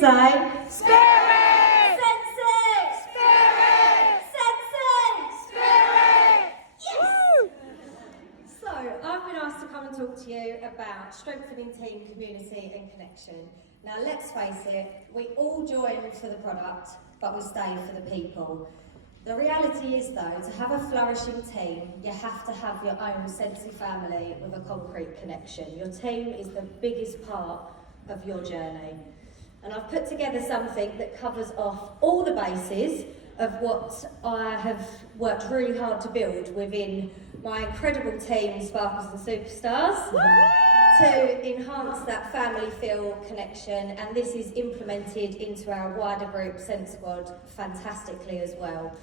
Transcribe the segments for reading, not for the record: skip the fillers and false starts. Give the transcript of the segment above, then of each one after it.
say? Spirit! Sensei! Spirit! Sensei! Spirit! Yes! So, I've been asked to come and talk to you about strengthening team, community and connection. Now, let's face it, we all join for the product, but we stay for the people. The reality is, though, to have a flourishing team, you have to have your own Sensi family with a concrete connection. Your team is the biggest part of your journey. And I've put together something that covers off all the bases of what I have worked really hard to build within my incredible team, Sparkles and Superstars, to enhance that family feel connection, and this is implemented into our wider group, Sense Squad, fantastically as well.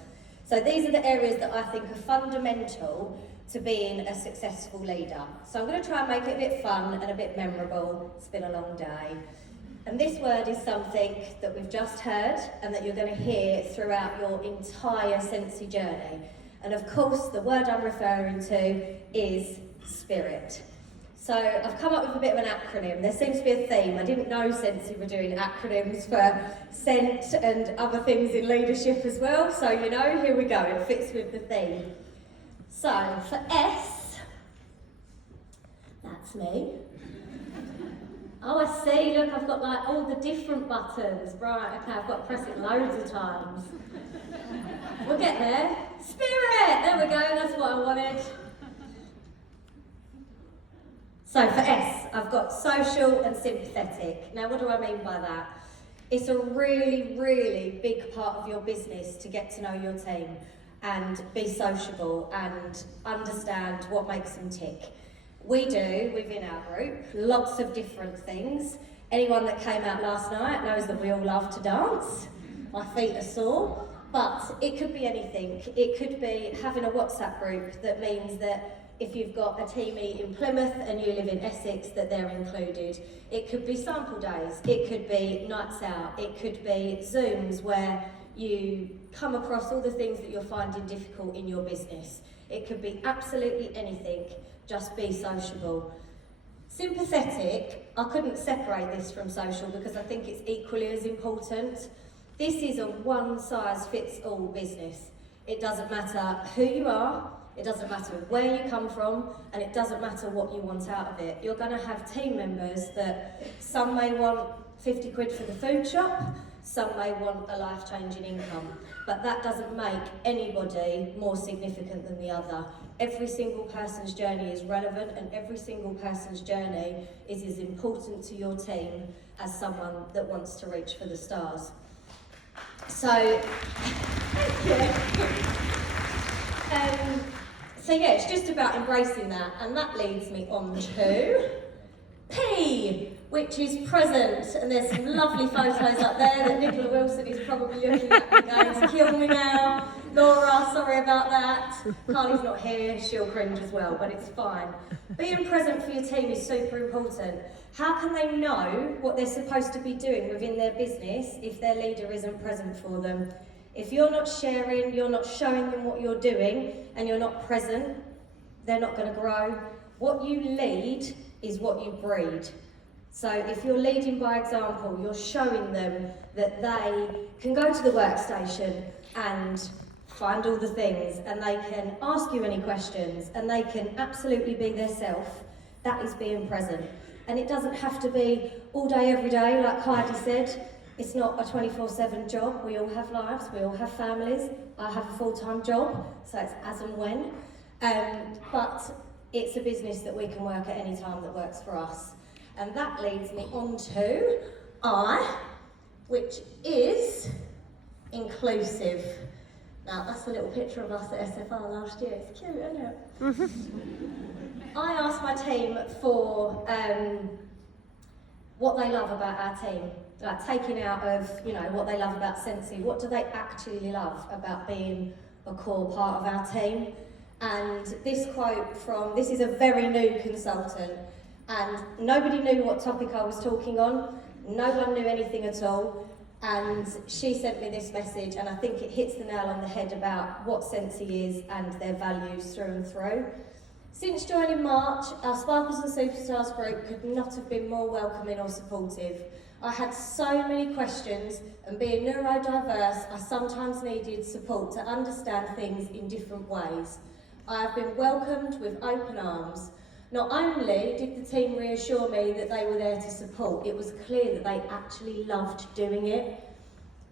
So these are the areas that I think are fundamental to being a successful leader. So I'm going to try and make it a bit fun and a bit memorable. It's been a long day. And this word is something that we've just heard and that you're going to hear throughout your entire Sensi journey. And of course, the word I'm referring to is spirit. So I've come up with a bit of an acronym. There seems to be a theme. I didn't know Sensi were doing acronyms for scent and other things in leadership as well. So, you know, here we go. It fits with the theme. So for S, that's me. Oh, I see. Look, I've got like all the different buttons. Right, okay, I've got to press it loads of times. We'll get there. Spirit! There we go. That's what I wanted. So for S, I've got social and sympathetic. Now, what do I mean by that? It's a really, really big part of your business to get to know your team and be sociable and understand what makes them tick. We do, within our group, lots of different things. Anyone that came out last night knows that we all love to dance. My feet are sore, but it could be anything. It could be having a WhatsApp group that means that if you've got a team meet in Plymouth and you live in Essex, that they're included. It could be sample days, it could be nights out, it could be Zooms where you come across all the things that you're finding difficult in your business. It could be absolutely anything, just be sociable. Sympathetic, I couldn't separate this from social because I think it's equally as important. This is a one-size-fits-all business. It doesn't matter who you are, it doesn't matter where you come from, and it doesn't matter what you want out of it. You're going to have team members that some may want 50 quid for the food shop, some may want a life-changing income, but that doesn't make anybody more significant than the other. Every single person's journey is relevant, and every single person's journey is as important to your team as someone that wants to reach for the stars. So, So yeah, it's just about embracing that, and that leads me on to P, which is present, and there's some lovely photos up there that Nicola Wilson is probably looking at me going to kill me now. Laura, sorry about that. Carly's not here, she'll cringe as well, but it's fine. Being present for your team is super important. How can they know what they're supposed to be doing within their business if their leader isn't present for them? If you're not sharing, you're not showing them what you're doing, and you're not present, they're not going to grow. What you lead is what you breed. So if you're leading by example, you're showing them that they can go to the workstation and find all the things, and they can ask you any questions, and they can absolutely be their self. That is being present. And it doesn't have to be all day, every day, like Heidi said. It's not a 24/7 job. We all have lives, we all have families. I have a full-time job, so it's as and when. But it's a business that we can work at any time that works for us. And that leads me on to I, which is inclusive. Now, that's a little picture of us at SFR last year. It's cute, isn't it? I asked my team for what they love about our team. Like taking out of, you know, what they love about Sensi, what do they actually love about being a core part of our team? And this quote this is a very new consultant, and nobody knew what topic I was talking on, no one knew anything at all, and she sent me this message, and I think it hits the nail on the head about what Sensi is and their values through and through. Since joining March, our Sparkles and Superstars group could not have been more welcoming or supportive. I had so many questions, and being neurodiverse, I sometimes needed support to understand things in different ways. I have been welcomed with open arms. Not only did the team reassure me that they were there to support, it was clear that they actually loved doing it.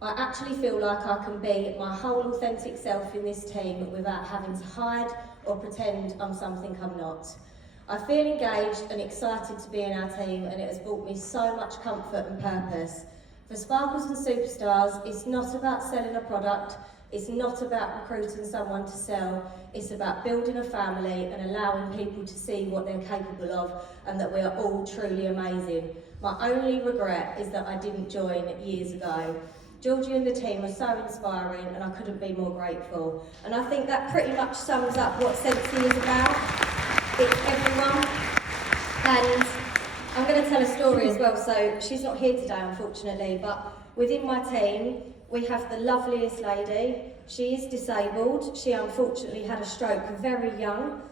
I actually feel like I can be my whole authentic self in this team without having to hide or pretend I'm something I'm not. I feel engaged and excited to be in our team, and it has brought me so much comfort and purpose. For Sparkles and Superstars, it's not about selling a product, it's not about recruiting someone to sell, it's about building a family and allowing people to see what they're capable of and that we are all truly amazing. My only regret is that I didn't join years ago. Georgie and the team were so inspiring, and I couldn't be more grateful. And I think that pretty much sums up what Sensi is about. It's everyone. And I'm going to tell a story as well. So she's not here today, unfortunately, but within my team, we have the loveliest lady. She is disabled. She unfortunately had a stroke very young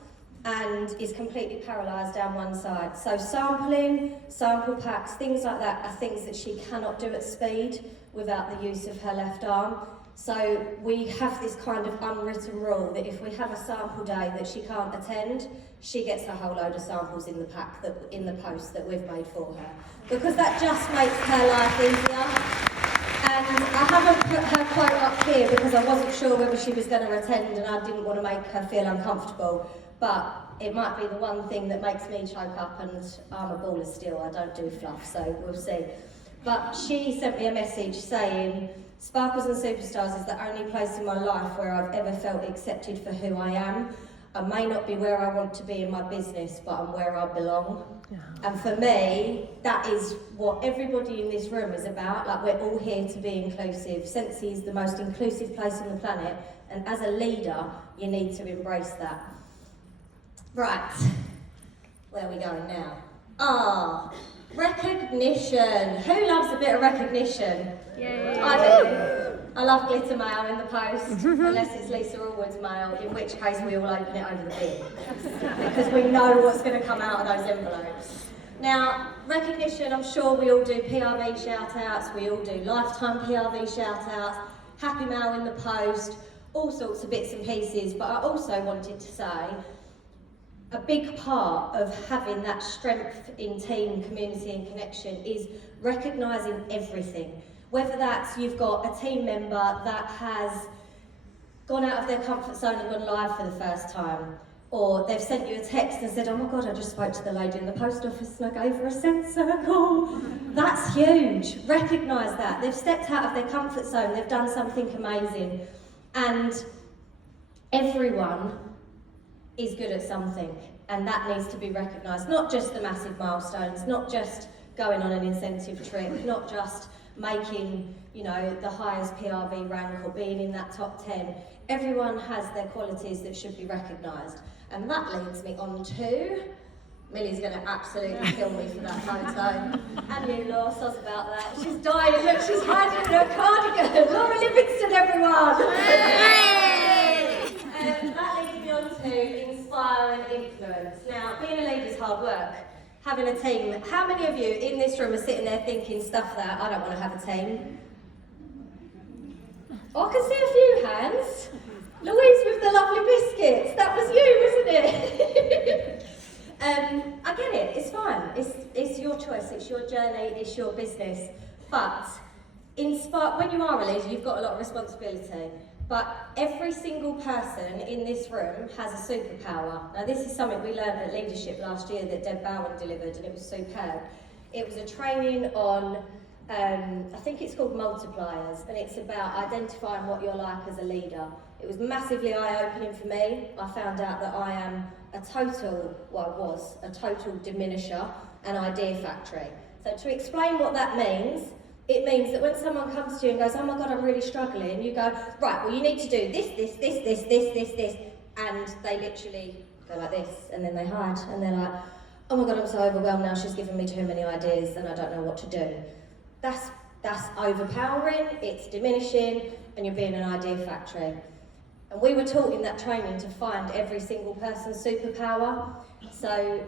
and is completely paralysed down one side. So sampling, sample packs, things like that are things that she cannot do at speed without the use of her left arm. So we have this kind of unwritten rule that if we have a sample day that she can't attend, she gets a whole load of samples in the pack, in the post that we've made for her. Because that just makes her life easier. And I haven't put her quote up here because I wasn't sure whether she was going to attend and I didn't want to make her feel uncomfortable. But it might be the one thing that makes me choke up, and I'm a ball of steel, I don't do fluff, so we'll see. But she sent me a message saying, Sparkles and Superstars is the only place in my life where I've ever felt accepted for who I am. I may not be where I want to be in my business, but I'm where I belong. Yeah. And for me, that is what everybody in this room is about. Like, we're all here to be inclusive. Sensi is the most inclusive place on the planet, and as a leader, you need to embrace that. Right, where are we going now? Recognition. Who loves a bit of recognition? Yay. I do. I love glitter mail in the post, unless it's Lisa Allwood's mail, in which case we all open it over the bin, because we know what's going to come out of those envelopes. Now, recognition, I'm sure we all do PRV shout-outs, we all do lifetime PRV shout-outs, happy mail in the post, all sorts of bits and pieces, but I also wanted to say, a big part of having that strength in team, community and connection is recognising everything. Whether that's you've got a team member that has gone out of their comfort zone and gone live for the first time, or they've sent you a text and said, oh my God, I just spoke to the lady in the post office and I gave her a scent circle. That's huge. Recognise that. They've stepped out of their comfort zone, they've done something amazing. And everyone is good at something, and that needs to be recognised. Not just the massive milestones, not just going on an incentive trip, not just making, you know, the highest PRV rank or being in that top 10. Everyone has their qualities that should be recognised. And that leads me on to, Millie's going to absolutely kill me for that photo. And you, Laura, soz about that. She's dying, look, she's hiding in her cardigan. Laura Livingston, everyone! And that leads me on to inspire and influence. Now, being a leader is hard work. Having a team. How many of you in this room are sitting there thinking stuff that I don't want to have a team? Oh, I can see a few hands. Louise with the lovely biscuits. That was you, wasn't it? I get it. It's fine. It's your choice. It's your journey. It's your business. But when you are a leader, you've got a lot of responsibility. But every single person in this room has a superpower. Now, this is something we learned at Leadership last year that Deb Bowen delivered, and it was superb. It was a training on, I think it's called multipliers, and it's about identifying what you're like as a leader. It was massively eye-opening for me. I found out that I am was a total diminisher and idea factory. So to explain what that means, it means that when someone comes to you and goes, oh my God, I'm really struggling, you go, right, well, you need to do this, and they literally go like this, and then they hide, and they're like, oh my God, I'm so overwhelmed now, she's given me too many ideas, and I don't know what to do. That's overpowering, it's diminishing, and you're being an idea factory. And we were taught in that training to find every single person's superpower. So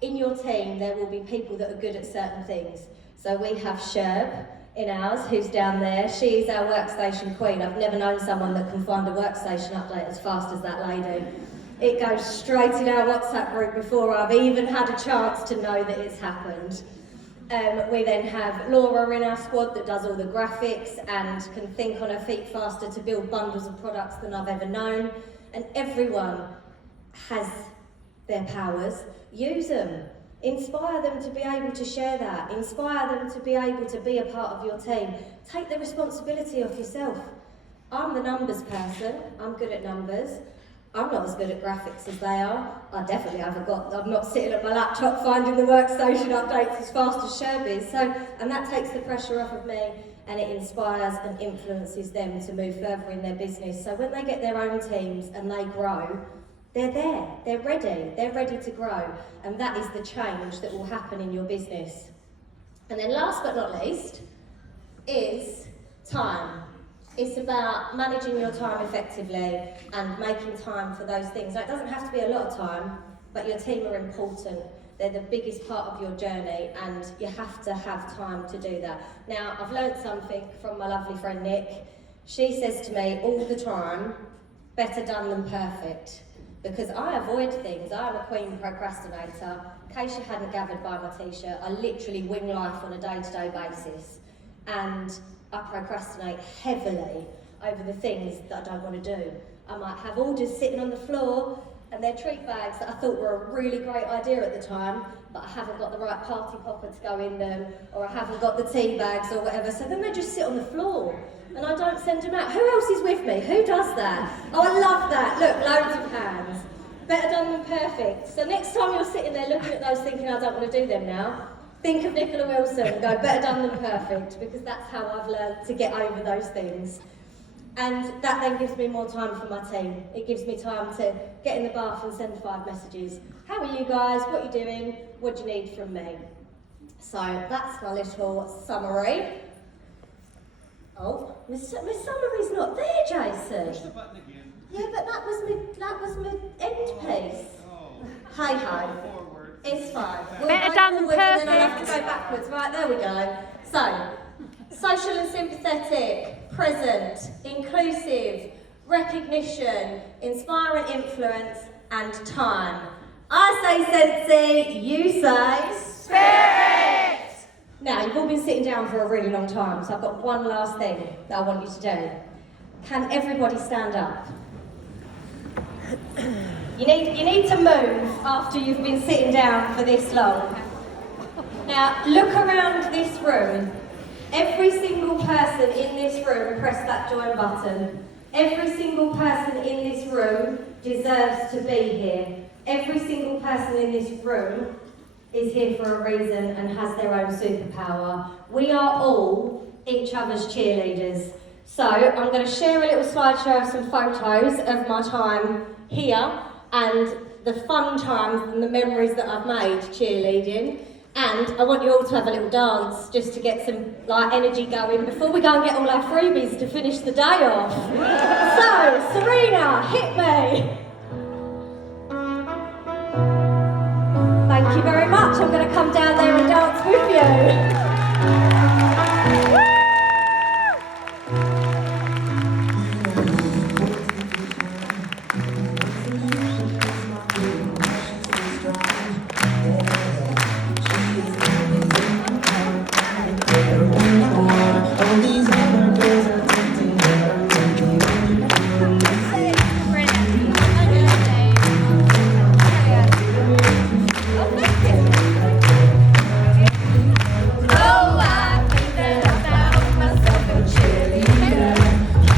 in your team, there will be people that are good at certain things. So we have Sherb in ours, who's down there. She's our workstation queen. I've never known someone that can find a workstation update as fast as that lady. It goes straight in our WhatsApp group before I've even had a chance to know that it's happened. We then have Laura in our squad that does all the graphics and can think on her feet faster to build bundles of products than I've ever known. And everyone has their powers. Use them. Inspire them to be able to share that. Inspire them to be able to be a part of your team. Take the responsibility off yourself. I'm the numbers person. I'm good at numbers. I'm not as good at graphics as they are. I definitely haven't got, I'm not sitting at my laptop finding the workstation updates as fast as Sherb is. And that takes the pressure off of me, and it inspires and influences them to move further in their business. So when they get their own teams and they grow, they're there, they're ready to grow. And that is the change that will happen in your business. And then last but not least is time. It's about managing your time effectively and making time for those things. Now, it doesn't have to be a lot of time, but your team are important. They're the biggest part of your journey, and you have to have time to do that. Now, I've learned something from my lovely friend Nick. She says to me all the time, better done than perfect. Because I avoid things. I'm a queen procrastinator. In case you hadn't gathered by my t-shirt, I literally wing life on a day-to-day basis. And I procrastinate heavily over the things that I don't want to do. I might have orders sitting on the floor and they're treat bags that I thought were a really great idea at the time, but I haven't got the right party popper to go in them, or I haven't got the tea bags or whatever, so then they just sit on the floor and I don't send them out. Who else is with me? Who does that? Oh, I love that. Look, loads of hands. Better done than perfect. So next time you're sitting there looking at those thinking, I don't want to do them now, think of Nicola Wilson and go, better done than perfect, because that's how I've learned to get over those things. And that then gives me more time for my team. It gives me time to get in the bath and send 5 messages. How are you guys? What are you doing? What do you need from me? So that's my little summary. Oh, my summary's not there, Jason. Push the button again. Yeah, but that was my end piece. Oh. Hey ho. Forward. It's fine. Better go done than forward and then I'll have to perfect. go backwards. Right, there we go. So, social and sympathetic, present, inclusive, recognition, inspire and influence, and time. I say Sensi, you say Spirit! Now, you've all been sitting down for a really long time, so I've got one last thing that I want you to do. Can everybody stand up? You need to move after you've been sitting down for this long. Now, look around this room. Every single person in this room, press that join button. Every single person in this room deserves to be here. Every single person in this room is here for a reason and has their own superpower. We are all each other's cheerleaders. So I'm going to share a little slideshow of some photos of my time here and the fun times and the memories that I've made cheerleading. And I want you all to have a little dance just to get some energy going before we go and get all our freebies to finish the day off. So, Serena, hit me. Thank you very much. I'm going to come down there and dance with you.